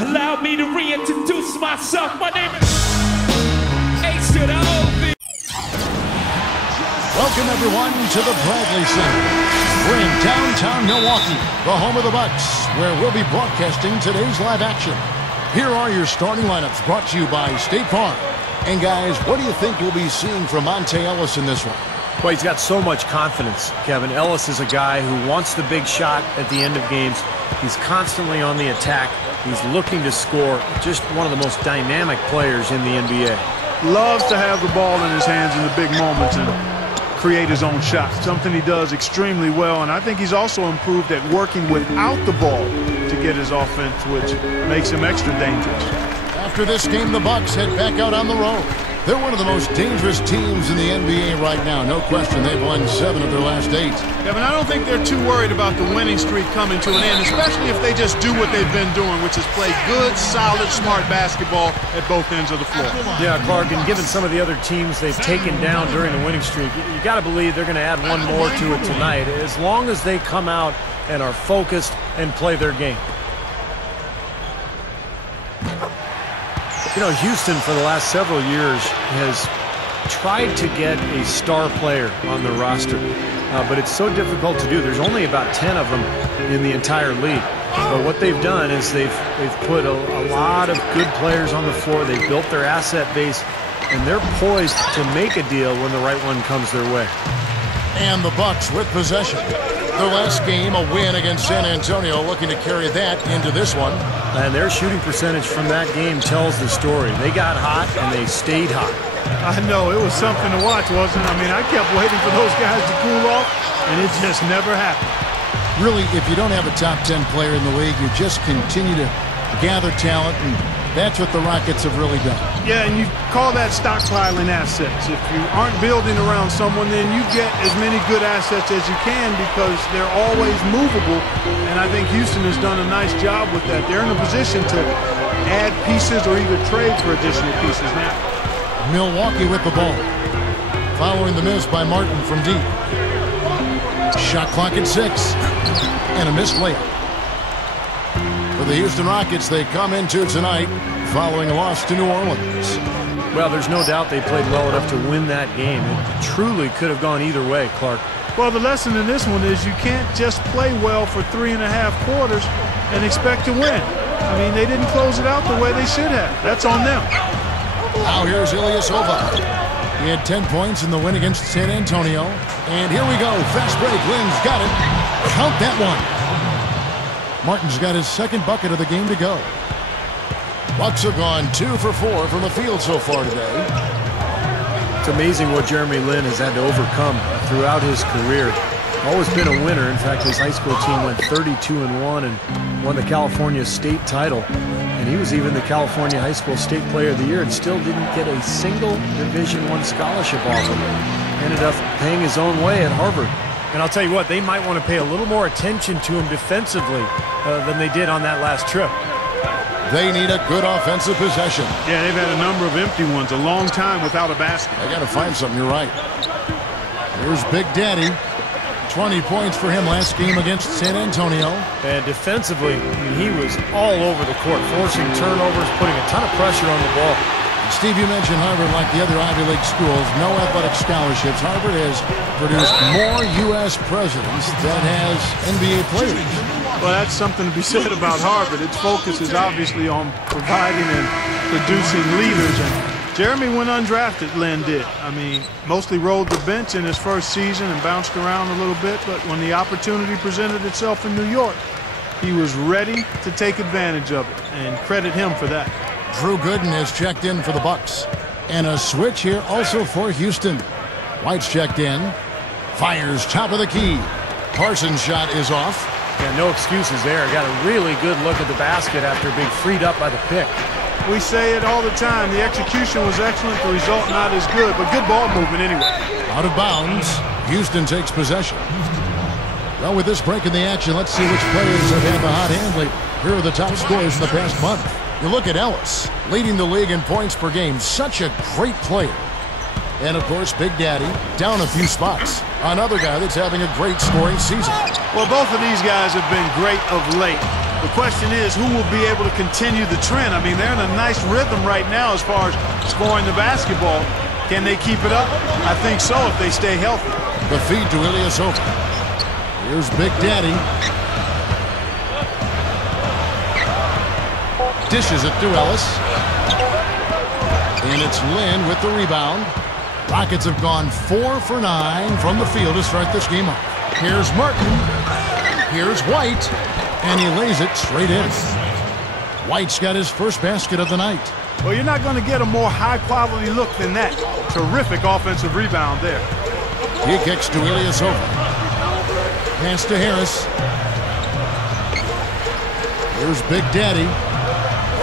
Allow me to reintroduce myself. My name is H to the O-V. Welcome everyone to the Bradley Center. We're in downtown Milwaukee, the home of the Bucks, where we'll be broadcasting today's live action. Here are your starting lineups brought to you by State Farm. And guys, what do you think we'll be seeing from Monta Ellis in this one? Well, he's got so much confidence, Kevin. Ellis is a guy who wants the big shot at the end of games. He's constantly on the attack. He's looking to score. Just one of the most dynamic players in the NBA. Loves to have the ball in his hands in the big moments and create his own shot. Something he does extremely well, and I think he's also improved at working without the ball to get his offense, which makes him extra dangerous. After this game, the Bucks head back out on the road. They're one of the most dangerous teams in the NBA right now. No question, they've won 7 of their last 8. Kevin, I don't think they're too worried about the winning streak coming to an end, especially if they just do what they've been doing, which is play good, solid, smart basketball at both ends of the floor. Yeah, Clark, and given some of the other teams they've taken down during the winning streak, you got to believe they're going to add one more to it tonight, as long as they come out and are focused and play their game. You know, Houston for the last several years has tried to get a star player on the roster, but it's so difficult to do. There's only about 10 of them in the entire league. But what they've done is they've put a lot of good players on the floor. They've built their asset base, and they're poised to make a deal when the right one comes their way. And the Bucks with possession. Their last game, a win against San Antonio, looking to carry that into this one. And their shooting percentage from that game tells the story. They got hot, and they stayed hot. I know, it was something to watch, wasn't it? I mean, I kept waiting for those guys to cool off, and it just never happened. Really, if you don't have a top 10 player in the league, you just continue to gather talent, and that's what the Rockets have really done. Yeah, and you call that stockpiling assets. If you aren't building around someone, then you get as many good assets as you can because they're always movable, and I think Houston has done a nice job with that. They're in a position to add pieces or even trade for additional pieces now. Milwaukee with the ball. Following the miss by Martin from deep. Shot clock at 6. And a missed layup. For the Houston Rockets, they come into tonight following a loss to New Orleans. Well, there's no doubt they played well enough to win that game. It truly could have gone either way, Clark. Well, the lesson in this one is you can't just play well for 3.5 quarters and expect to win. I mean, they didn't close it out the way they should have. That's on them. Now here's Ilyasova. He had 10 points in the win against San Antonio. And here we go. Fast break. Lynn's got it. Count that one. Martin's got his second bucket of the game to go. Bucks have gone 2 for 4 from the field so far today. It's amazing what Jeremy Lin has had to overcome throughout his career. Always been a winner. In fact, his high school team went 32-1 and won the California State title. And he was even the California High School State Player of the Year and still didn't get a single Division I scholarship offer. Ended up paying his own way at Harvard. And I'll tell you what, they might want to pay a little more attention to him defensively than they did on that last trip. They need a good offensive possession. Yeah, they've had a number of empty ones, a long time without a basket. I got to find something, you're right. Here's Big Daddy. 20 points for him last game against San Antonio. And defensively, I mean, he was all over the court, forcing turnovers, putting a ton of pressure on the ball. Steve, you mentioned Harvard, like the other Ivy League schools, no athletic scholarships. Harvard has produced more U.S. presidents than has NBA players. Well, that's something to be said about Harvard. Its focus is obviously on providing and producing leaders. And Jeremy went undrafted, Len did. I mean, mostly rode the bench in his first season and bounced around a little bit. But when the opportunity presented itself in New York, he was ready to take advantage of it. And credit him for that. Drew Gooden has checked in for the Bucks. And a switch here also for Houston. White's checked in. Fires top of the key. Parsons' shot is off. Yeah, no excuses there. Got a really good look at the basket after being freed up by the pick. We say it all the time. The execution was excellent. The result not as good, but good ball movement anyway. Out of bounds. Houston takes possession. Well, with this break in the action, let's see which players have had the hot hand lately. Here are the top scorers in the past month. You look at Ellis, leading the league in points per game. Such a great player. And, of course, Big Daddy down a few spots. Another guy that's having a great scoring season. Well, both of these guys have been great of late. The question is, who will be able to continue the trend? I mean, they're in a nice rhythm right now as far as scoring the basketball. Can they keep it up? I think so if they stay healthy. The feed to Ilyasova. Here's Big Daddy. Dishes it to Ellis. And it's Lynn with the rebound. Rockets have gone 4 for 9 from the field to start this game off. Here's Martin. Here's White. And he lays it straight in. White's got his first basket of the night. Well, you're not going to get a more high-quality look than that. Terrific offensive rebound there. He kicks to Ilyasova. Pass to Harris. Here's Big Daddy.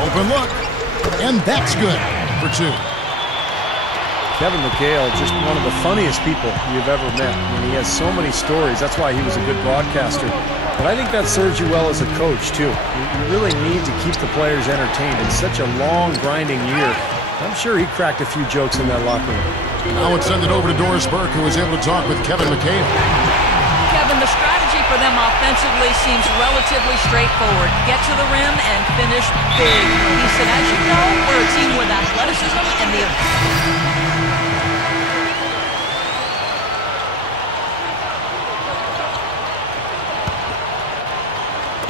Open look. And that's good for 2. Kevin McHale, just one of the funniest people you've ever met. I mean, he has so many stories. That's why he was a good broadcaster. But I think that serves you well as a coach, too. You really need to keep the players entertained. It's such a long, grinding year. I'm sure he cracked a few jokes in that locker room. Now let's send it over to Doris Burke, who was able to talk with Kevin McHale. Kevin, the strategy for them offensively seems relatively straightforward. Get to the rim and finish big. He said, as you know, we're a team with athleticism and the...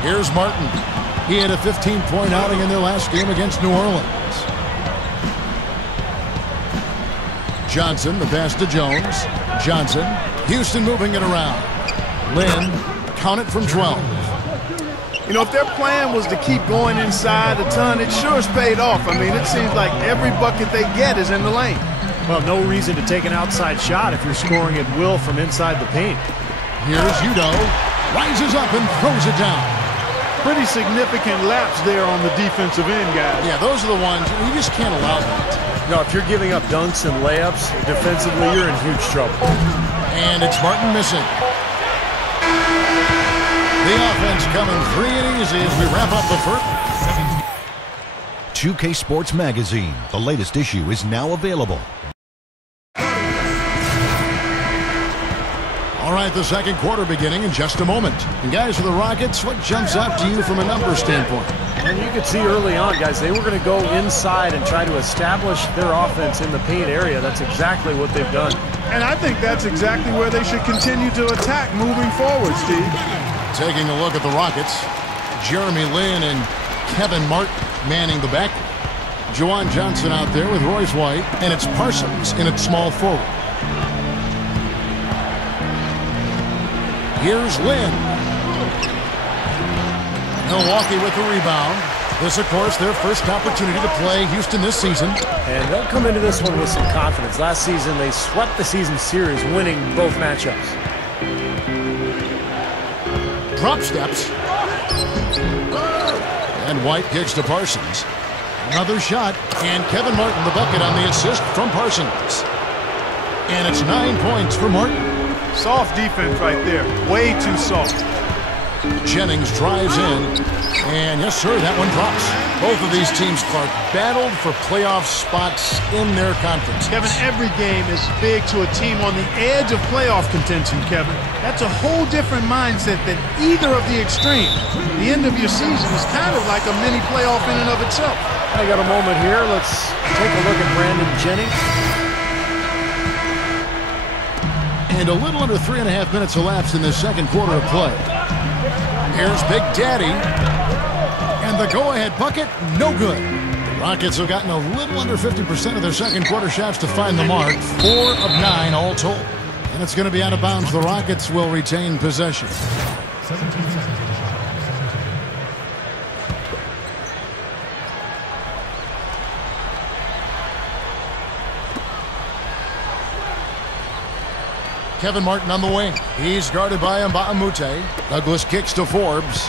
Here's Martin. He had a 15-point outing in their last game against New Orleans. Johnson, the pass to Jones. Johnson. Houston moving it around. Lynn, count it from 12. You know, if their plan was to keep going inside a ton, it sure has paid off. I mean, it seems like every bucket they get is in the lane. Well, no reason to take an outside shot if you're scoring at will from inside the paint. Here's Udo. Rises up and throws it down. Pretty significant laps there on the defensive end, guys. Yeah, those are the ones you just can't allow that. No, if you're giving up dunks and layups defensively, you're in huge trouble. And it's Martin missing. The offense coming free and easy as we wrap up the first. 2K Sports Magazine. The latest issue is now available. All right, the second quarter beginning in just a moment. And guys, for the Rockets, what jumps out to you from a numbers standpoint? And you could see early on, guys, they were going to go inside and try to establish their offense in the paint area. That's exactly what they've done. And I think that's exactly where they should continue to attack moving forward, Steve. Taking a look at the Rockets, Jeremy Lin and Kevin Martin manning the back. Juwan Johnson out there with Royce White, and it's Parsons in its small forward. Here's Lynn. Milwaukee with the rebound. This, of course, their first opportunity to play Houston this season. And they'll come into this one with some confidence. Last season, they swept the season series, winning both matchups. Drop steps. And White kicks to Parsons. Another shot, and Kevin Martin the bucket on the assist from Parsons. And it's 9 points for Martin. Soft defense right there. Way too soft. Jennings drives in. And yes, sir, that one drops. Both of these teams, Clark, battled for playoff spots in their conference. Kevin, every game is big to a team on the edge of playoff contention, Kevin. That's a whole different mindset than either of the extremes. The end of your season is kind of like a mini playoff in and of itself. I got a moment here. Let's take a look at Brandon Jennings. And a little under 3.5 minutes elapsed in the second quarter of play. Here's Big Daddy. And the go-ahead bucket, no good. The Rockets have gotten a little under 50% of their second quarter shots to find the mark. 4 of 9 all told. And it's going to be out of bounds. The Rockets will retain possession. 17 seconds. Kevin Martin on the wing. He's guarded by Mbamute. Douglas kicks to Forbes.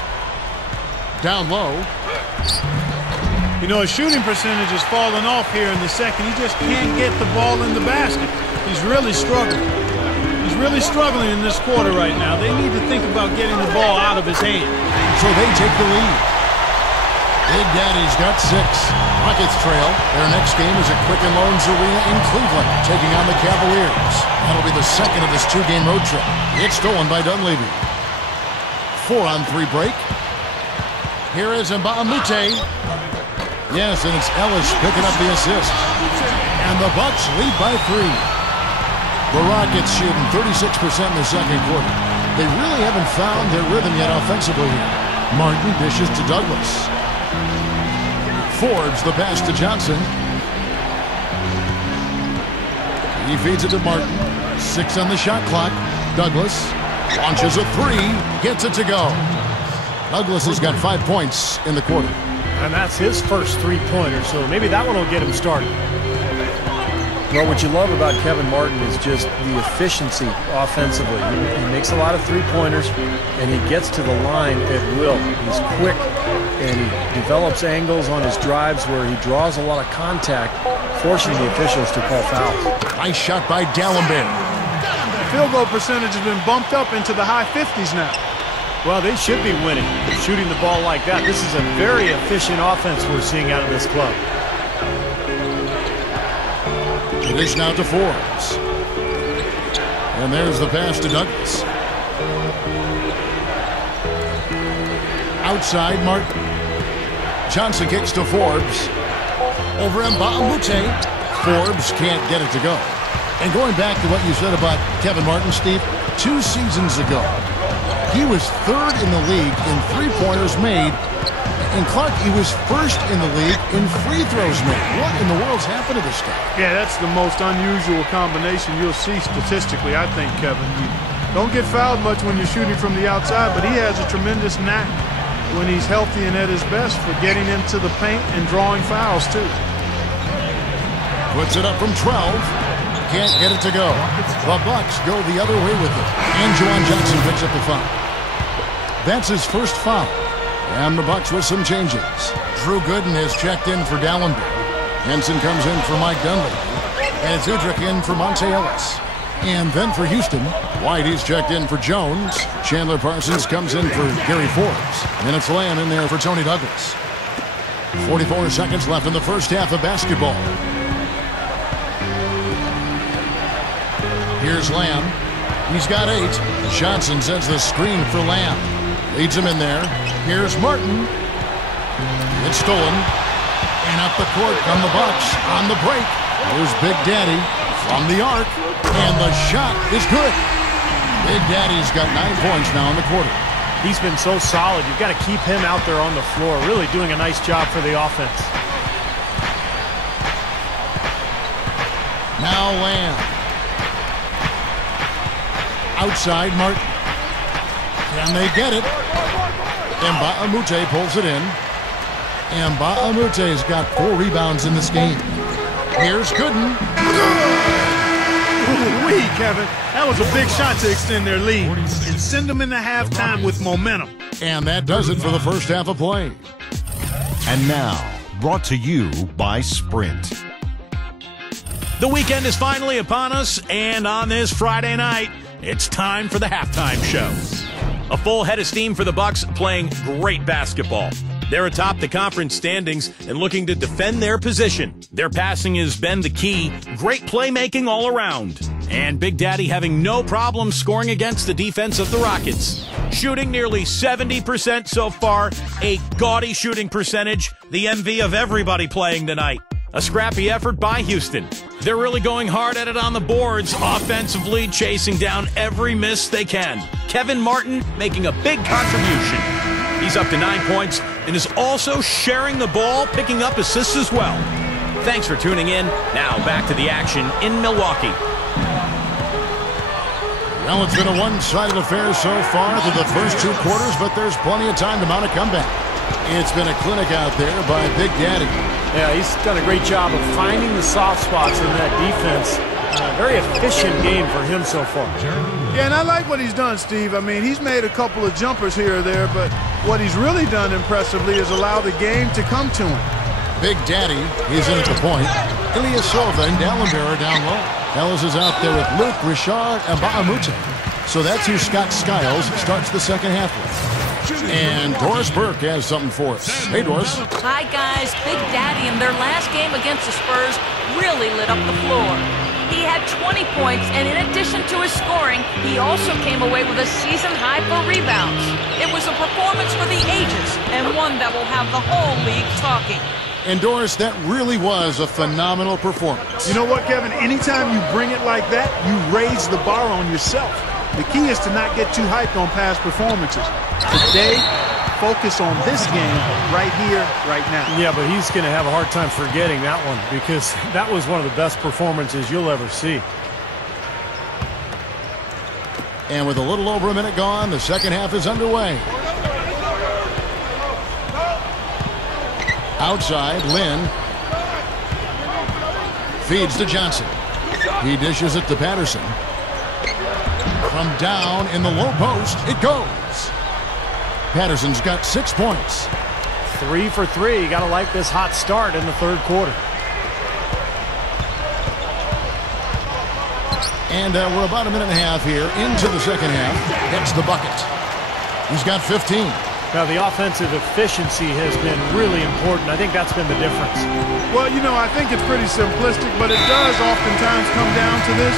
Down low. You know, his shooting percentage is falling off here in the second. He just can't get the ball in the basket. He's really struggling. He's really struggling in this quarter right now. They need to think about getting the ball out of his hand. So they take the lead. Big Daddy's got 6. Rockets trail. Their next game is at Quicken Loans Arena in Cleveland, taking on the Cavaliers. That'll be the second of this 2-game road trip. It's stolen by Dunleavy. 4-on-3 break. Here is Mbamute. Yes, and it's Ellis picking up the assist. And the Bucks lead by 3. The Rockets shooting 36% in the second quarter. They really haven't found their rhythm yet offensively here. Martin dishes to Douglas. Forbes the pass to Johnson. He feeds it to Martin. 6 on the shot clock. Douglas launches a 3. Gets it to go. Douglas has got 5 points in the quarter. And that's his first three-pointer, so maybe that one will get him started. Well, what you love about Kevin Martin is just the efficiency offensively. He makes a lot of three-pointers, and he gets to the line at will. He's quick, and he develops angles on his drives where he draws a lot of contact, forcing the officials to call fouls. Nice shot by Dalembert. Field goal percentage has been bumped up into the high 50s now. Well, they should be winning, shooting the ball like that. This is a very efficient offense we're seeing out of this club. It is now to Forbes. And there's the pass to Douglas. Outside, Martin. Johnson kicks to Forbes. Over Mbamute. Forbes can't get it to go. And going back to what you said about Kevin Martin, Steve, 2 seasons ago, he was 3rd in the league in three-pointers made. And Clark, he was 1st in the league in free throws made. What in the world's happened to this guy? Yeah, that's the most unusual combination you'll see statistically, I think, Kevin. You don't get fouled much when you're shooting from the outside, but he has a tremendous knack when he's healthy and at his best for getting into the paint and drawing fouls, too. Puts it up from 12. Can't get it to go. The Bucks go the other way with it. And Juwan Johnson picks up the foul. That's his first foul. And the Bucks with some changes. Drew Gooden has checked in for Dalembert. Henson comes in for Mike Dunleavy. And it's Udrich in for Monte Ellis. And then for Houston, Whitey's checked in for Jones. Chandler Parsons comes in for Gary Forbes. And it's Lamb in there for Tony Douglas. 44 seconds left in the first half of basketball. Here's Lamb. He's got 8. Johnson sends the screen for Lamb. Leads him in there. Here's Martin. It's stolen. And up the court come the Bucks on the break. There's Big Daddy from the arc. And the shot is good. Big Daddy's got 9 points now in the quarter. He's been so solid. You've got to keep him out there on the floor, really doing a nice job for the offense. Now Lamb. Outside, Martin. Can they get it? Mbamute pulls it in. Mbamamute's got 4 rebounds in this game. Here's Gooden. Ooh-wee, Kevin. That was a big shot to extend their lead and send them into halftime with momentum. And that does it for the first half of play. And now, brought to you by Sprint. The weekend is finally upon us, and on this Friday night, it's time for the halftime show. A full head of steam for the Bucks, playing great basketball. They're atop the conference standings and looking to defend their position. Their passing has been the key. Great playmaking all around. And Big Daddy having no problem scoring against the defense of the Rockets. Shooting nearly 70% so far, a gaudy shooting percentage, the envy of everybody playing tonight. A scrappy effort by Houston. They're really going hard at it on the boards, offensively chasing down every miss they can. Kevin Martin making a big contribution. He's up to 9 points and is also sharing the ball, picking up assists as well. Thanks for tuning in. Now back to the action in Milwaukee. Well, it's been a one-sided affair so far through the first 2 quarters, but there's plenty of time to mount a comeback. It's been a clinic out there by Big Daddy. Yeah, he's done a great job of finding the soft spots in that defense. Very efficient game for him so far. Yeah, and I like what he's done, Steve. I mean, he's made a couple of jumpers here or there, but what he's really done impressively is allow the game to come to him. Big Daddy is in at the point. Ilyasova and Dalembert are down low. Ellis is out there with Luke, Richard, and Mbamute. So that's who Scott Skiles starts the second half with. And Doris Burke has something for us. Hey, Doris. Hi, guys. Big Daddy in their last game against the Spurs really lit up the floor. He had 20 points, and in addition to his scoring, he also came away with a season high for rebounds. It was a performance for the ages, and one that will have the whole league talking. And Doris, that really was a phenomenal performance. You know what, Kevin? Anytime you bring it like that, you raise the bar on yourself. The key is to not get too hyped on past performances. Today, focus on this game right here, right now. Yeah, but he's going to have a hard time forgetting that one because that was one of the best performances you'll ever see. And with a little over a minute gone, the second half is underway. Outside, Lynn feeds to Johnson. He dishes it to Patterson. From down in the low post, it goes. Patterson's got 6 points. 3 for 3. You got to like this hot start in the third quarter. And we're about a minute and a half here into the second half. Gets the bucket. He's got 15. Now, the offensive efficiency has been really important. I think that's been the difference. Well, you know, I think it's pretty simplistic, but it does oftentimes come down to this,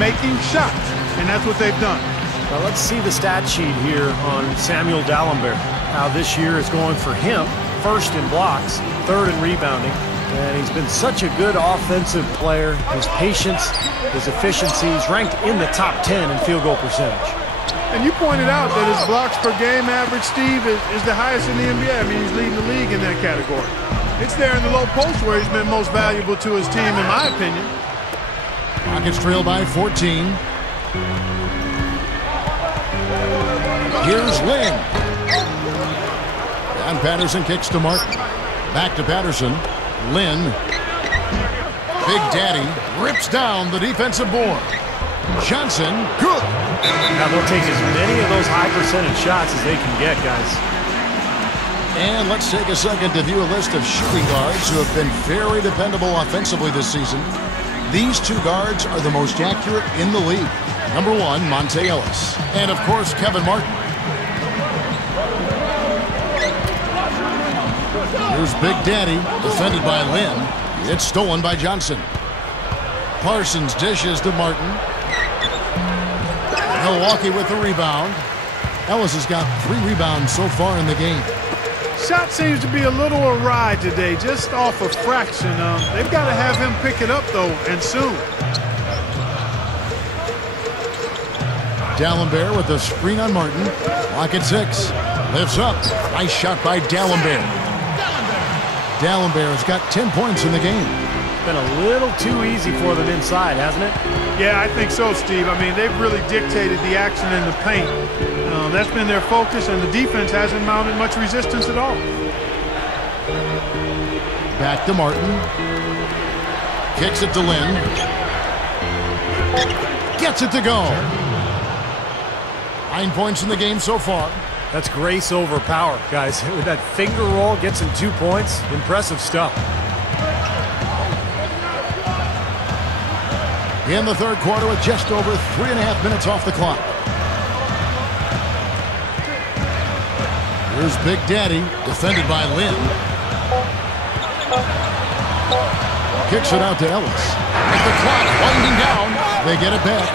making shots. And that's what they've done. Well, let's see the stat sheet here on Samuel Dalembert. How this year is going for him. First in blocks, third in rebounding. And he's been such a good offensive player. His patience, his efficiency, he's ranked in the top 10 in field goal percentage. And you pointed out that his blocks per game average, Steve, is the highest in the NBA. I mean, he's leading the league in that category. It's there in the low post where he's been most valuable to his team, in my opinion. Rockets trail by 14. Here's Lynn. And Patterson kicks to Martin. Back to Patterson. Lynn. Big Daddy rips down the defensive board. Johnson, good. Now they'll take as many of those high percentage shots as they can get, guys. And let's take a second to view a list of shooting guards who have been very dependable offensively this season. These two guards are the most accurate in the league. Number 1, Monte Ellis. And, of course, Kevin Martin. Here's Big Daddy, defended by Lynn. It's stolen by Johnson. Parsons dishes to Martin. Milwaukee with the rebound. Ellis has got 3 rebounds so far in the game. Shot seems to be a little awry today, just off a fraction. They've got to have him pick it up, though, and soon. Dalembert with the screen on Martin. Lock at 6. Lifts up. Nice shot by Dalembert. Dalembert has got 10 points in the game. Been a little too easy for them inside, hasn't it? Yeah, I think so, Steve. I mean, they've really dictated the action in the paint. That's been their focus, and the defense hasn't mounted much resistance at all. Back to Martin. Kicks it to Lynn. Gets it to go. 9 points in the game so far. That's grace over power, guys. With that finger roll, gets him 2 points. Impressive stuff. In the third quarter with just over 3.5 minutes off the clock. Here's Big Daddy, defended by Lynn. Kicks it out to Ellis. With the clock winding down, they get it back.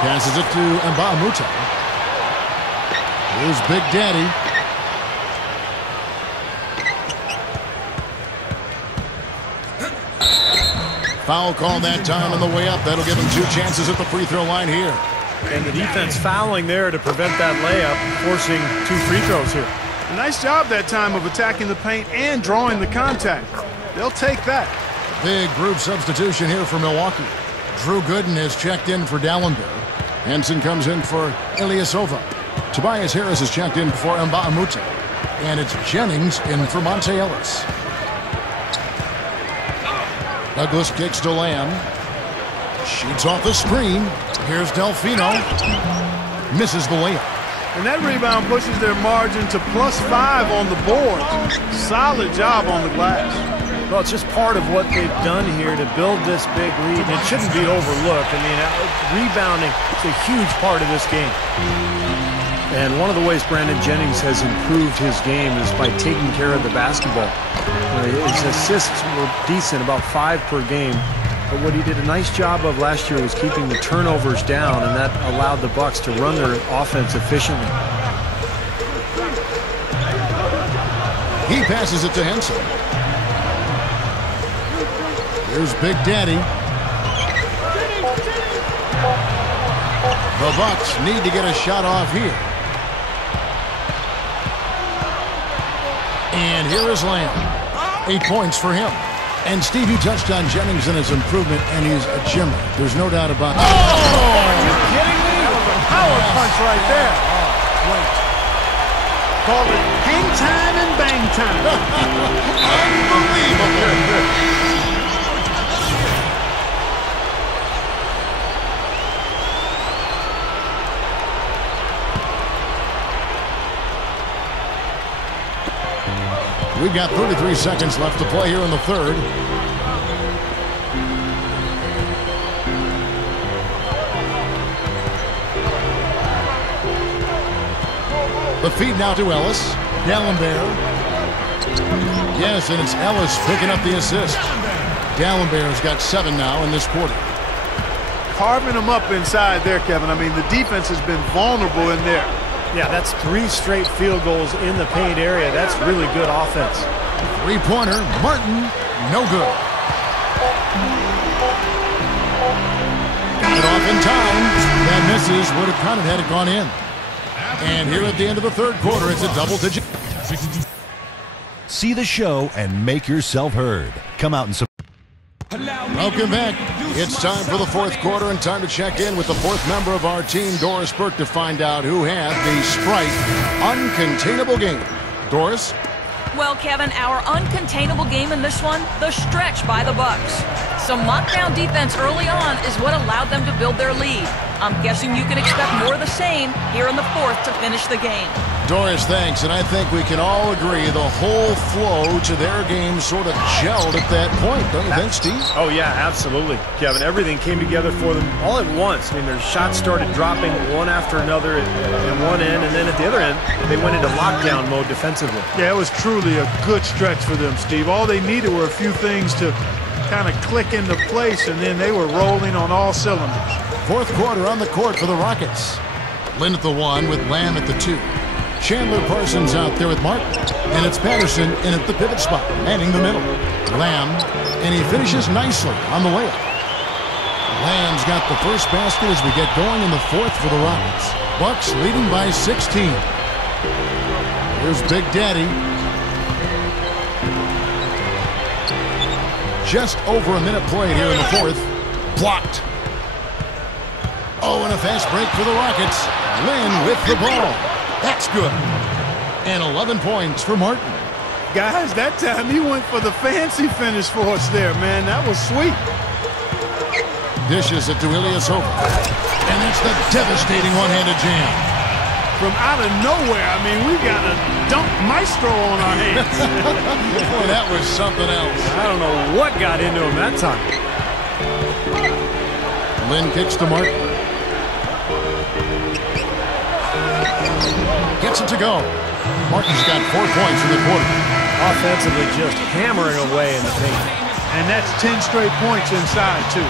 Passes it to Mbah-a-Moute. Here's Big Daddy. Foul call that time on the way up. That'll give him 2 chances at the free throw line here. And the defense fouling there to prevent that layup, forcing 2 free throws here. A nice job that time of attacking the paint and drawing the contact. They'll take that. Big group substitution here for Milwaukee. Drew Gooden has checked in for Dalembert. Henson comes in for Ilyasova. Tobias Harris has checked in for Mbah-a-Moute. And it's Jennings in for Monte Ellis. Douglas kicks to Lamb. Shoots off the screen. Here's Delfino. Misses the layup. And that rebound pushes their margin to +5 on the board. Solid job on the glass. Well, it's just part of what they've done here to build this big lead. It shouldn't be overlooked. I mean, rebounding is a huge part of this game. And one of the ways Brandon Jennings has improved his game is by taking care of the basketball. His assists were decent, about 5 per game. But what he did a nice job of last year was keeping the turnovers down, and that allowed the Bucks to run their offense efficiently. He passes it to Henson. Here's Big Daddy. The Bucks need to get a shot off here. And here is Lamb. 8 points for him. And Steve, you touched on Jennings and his improvement, and he's a gymmer. There's no doubt about it. Oh! Are you kidding me? That was a power punch right there. Great. Call it hang time and bang time. Unbelievable. We've got 33 seconds left to play here in the third. The feed now to Ellis. Dalembert. Yes, and it's Ellis picking up the assist. Dalembert's got 7 now in this quarter. Carving them up inside there, Kevin. I mean, the defense has been vulnerable in there. Yeah, that's 3 straight field goals in the paint area. That's really good offense. 3-pointer, Martin, no good. Got it off in time. That misses. Would have counted had it gone in. And here at the end of the third quarter, it's a double-digit. See the show and make yourself heard. Come out and support. Welcome back. It's time for the fourth quarter and time to check in with the fourth member of our team, Doris Burke, to find out who had the Sprite uncontainable game. Doris? Well, Kevin, our uncontainable game in this one, the stretch by the Bucks. Some lockdown defense early on is what allowed them to build their lead. I'm guessing you can expect more of the same here in the fourth to finish the game. Doris, thanks. And I think we can all agree the whole flow to their game sort of gelled at that point, don't you think, Steve? Oh, yeah, absolutely, Kevin. Everything came together for them all at once. I mean, their shots started dropping one after another at one end, and then at the other end, they went into lockdown mode defensively. Yeah, it was truly a good stretch for them, Steve. All they needed were a few things to kind of click into place, and then they were rolling on all cylinders. Fourth quarter on the court for the Rockets. Lynn at the 1 with Lamb at the 2. Chandler Parsons out there with Martin. And it's Patterson in at the pivot spot, manning the middle. Lamb, and he finishes nicely on the layup. Lamb's got the first basket as we get going in the fourth for the Rockets. Bucks leading by 16. Here's Big Daddy. Just over a minute played here in the fourth. Blocked. Oh, and a fast break for the Rockets. Lynn with the ball. That's good. And 11 points for Martin. Guys, that time he went for the fancy finish for us there, man. That was sweet. Dishes it to Ilyasova. And that's the devastating one-handed jam. From out of nowhere, I mean, we got a dunk maestro on our hands. Boy, that was something else. I don't know what got into him that time. Lynn kicks to Martin. Gets it to go. Martin's got 4 points in the quarter. Offensively just hammering away in the paint. And that's 10 straight points inside, too.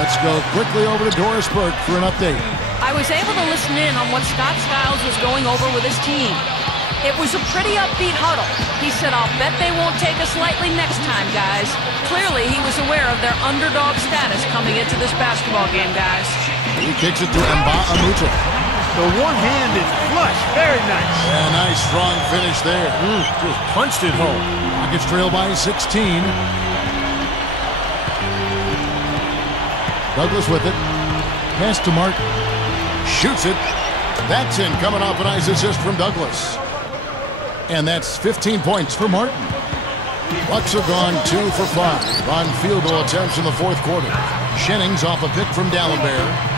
Let's go quickly over to Doris Burke for an update. I was able to listen in on what Scott Skiles was going over with his team. It was a pretty upbeat huddle. He said, I'll bet they won't take us lightly next time, guys. Clearly, he was aware of their underdog status coming into this basketball game, guys. He kicks it to Mba Amuto. The one-handed flush, very nice. A nice, strong finish there. Just punched it home. Rockets trail by 16. Douglas with it. Pass to Martin. Shoots it. That's in, coming off a nice assist from Douglas. And that's 15 points for Martin. Bucks have gone 2 for 5 on field goal attempts in the fourth quarter. Jennings off a pick from Dalembert.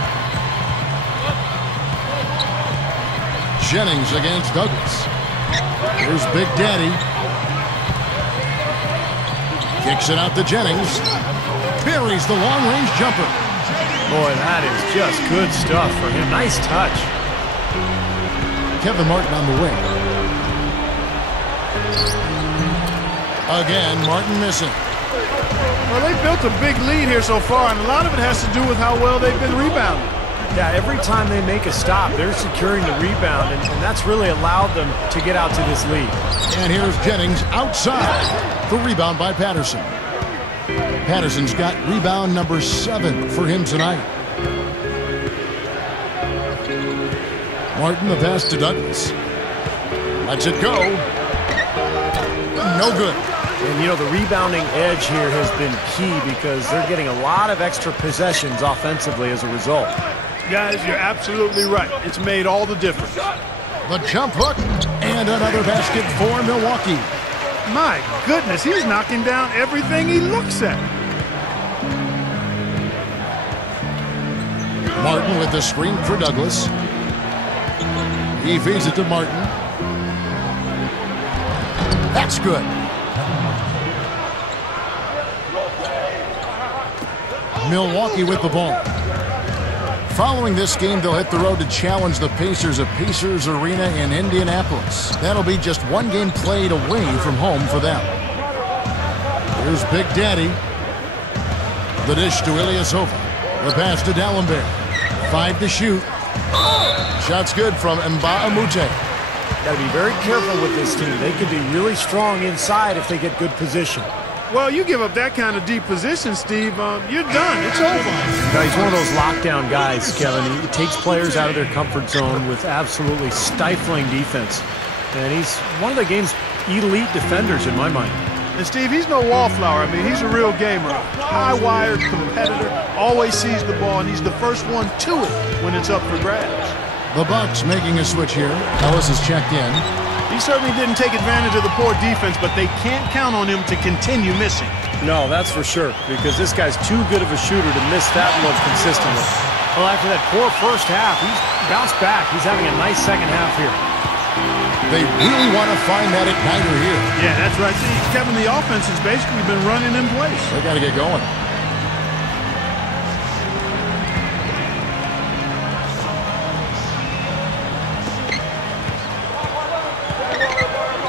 Jennings against Douglas. Here's Big Daddy. Kicks it out to Jennings. Buries the long-range jumper. Boy, that is just good stuff for him. Nice touch. Kevin Martin on the wing. Again, Martin missing. Well, they've built a big lead here so far, and a lot of it has to do with how well they've been rebounding. Yeah, every time they make a stop, they're securing the rebound, and that's really allowed them to get out to this lead. And here's Jennings outside. The rebound by Patterson. Patterson's got rebound number 7 for him tonight. Martin, the pass to Douglas. Lets it go. No good. And, you know, the rebounding edge here has been key because they're getting a lot of extra possessions offensively as a result. Guys, you're absolutely right. It's made all the difference. The jump hook and another basket for Milwaukee. My goodness, he's knocking down everything he looks at. Martin with the screen for Douglas. He feeds it to Martin. That's good. Milwaukee with the ball. Following this game, they'll hit the road to challenge the Pacers at Pacers Arena in Indianapolis. That'll be just one game played away from home for them. Here's Big Daddy. The dish to Ilyasova. The pass to Dalembert. 5 to shoot. Shot's good from Mbah a Moute. Got to be very careful with this team. They could be really strong inside if they get good position. Well, you give up that kind of deep position, Steve, you're done. It's over. Now, he's one of those lockdown guys, Kevin. He takes players out of their comfort zone with absolutely stifling defense. And he's one of the game's elite defenders in my mind. And, Steve, he's no wallflower. I mean, he's a real gamer. High-wired competitor, always sees the ball, and he's the first one to it when it's up for grabs. The Bucks making a switch here. Ellis is checked in. He certainly didn't take advantage of the poor defense, but they can't count on him to continue missing. No, that's for sure, because this guy's too good of a shooter to miss that look consistently. Well, after that poor first half, he's bounced back. He's having a nice second half here. They really want to find that igniter here. Yeah, that's right. See, Kevin, the offense has basically been running in place. They got to get going.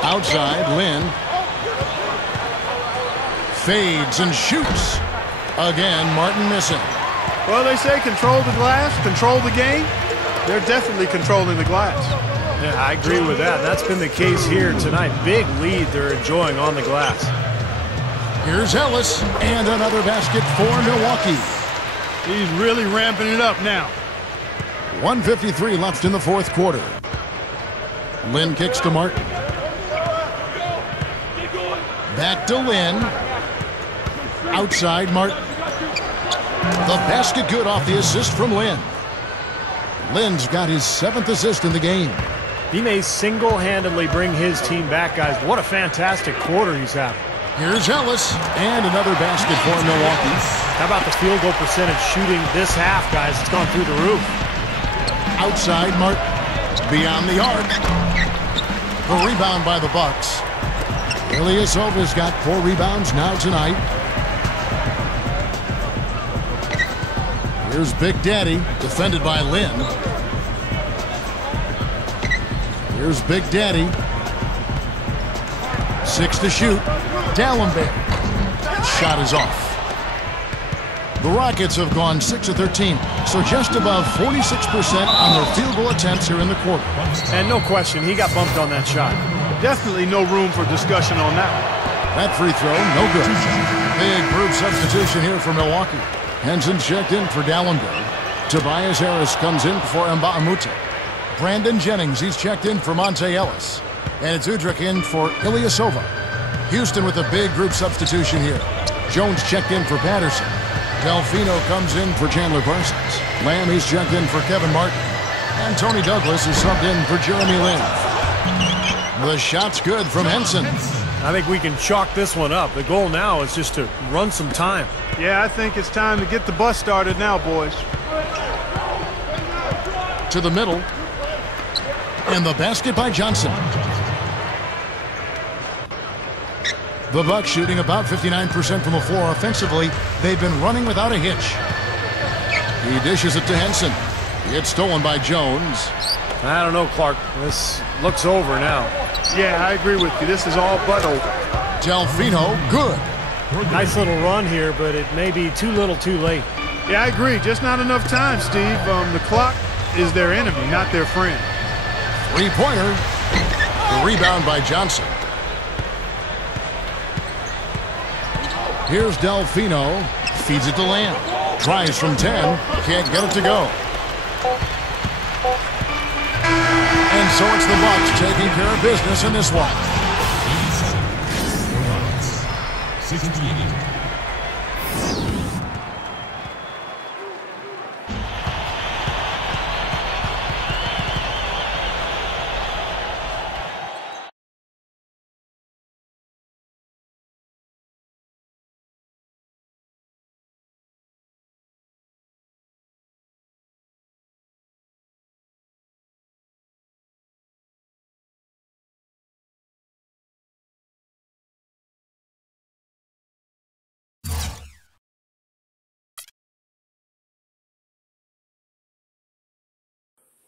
Outside, Lynn. Fades and shoots. Again, Martin missing. Well, they say control the glass, control the game. They're definitely controlling the glass. Yeah, I agree with that. That's been the case here tonight. Big lead they're enjoying on the glass. Here's Ellis, and another basket for Milwaukee. He's really ramping it up now. 1:53 left in the fourth quarter. Lynn kicks to Martin. Back to Lynn. Outside, Martin. The basket good off the assist from Lynn. Lynn's got his 7th assist in the game. He may single-handedly bring his team back, guys. What a fantastic quarter he's having. Here's Ellis, and another basket for Milwaukee. How about the field goal percentage shooting this half, guys? It's gone through the roof. Outside, Martin. Beyond the arc. The rebound by the Bucks. Ilyasova's got 4 rebounds now tonight. Here's Big Daddy, defended by Lynn. Here's Big Daddy. 6 to shoot. Dalembert. Shot is off. The Rockets have gone 6 of 13, so just above 46% on their field goal attempts here in the quarter. And no question, he got bumped on that shot. Definitely no room for discussion on that one. That free throw, no good. Big group substitution here for Milwaukee. Henson's checked in for Dalembert. Tobias Harris comes in for Mbah a Moute. Brandon Jennings, he's checked in for Monte Ellis. And it's Udrih in for Ilyasova. Houston with a big group substitution here. Jones checked in for Patterson. Delfino comes in for Chandler Parsons. Lamb, he's checked in for Kevin Martin. And Tony Douglas is subbed in for Jeremy Lin. The shot's good from Henson. I think we can chalk this one up. The goal now is just to run some time. Yeah, I think it's time to get the bus started now, boys. To the middle. And the basket by Johnson. The Bucks shooting about 59% from the floor offensively. They've been running without a hitch. He dishes it to Henson. It's stolen by Jones. I don't know, Clark. This looks over now. Yeah, I agree with you. This is all but over. Delfino, good. Nice little run here, but it may be too little too late. Yeah, I agree. Just not enough time, Steve. The clock is their enemy, not their friend. Three-pointer. The rebound by Johnson. Here's Delfino. Feeds it to Lamb. Tries from 10. Can't get it to go. And so it's the Bucks taking care of business in this one. 68.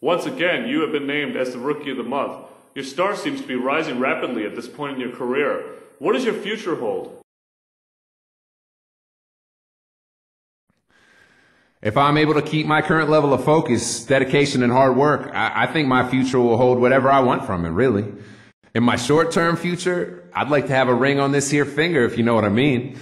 Once again, you have been named as the Rookie of the Month. Your star seems to be rising rapidly at this point in your career. What does your future hold? If I'm able to keep my current level of focus, dedication, and hard work, I think my future will hold whatever I want from it, really. In my short-term future, I'd like to have a ring on this here finger, if you know what I mean.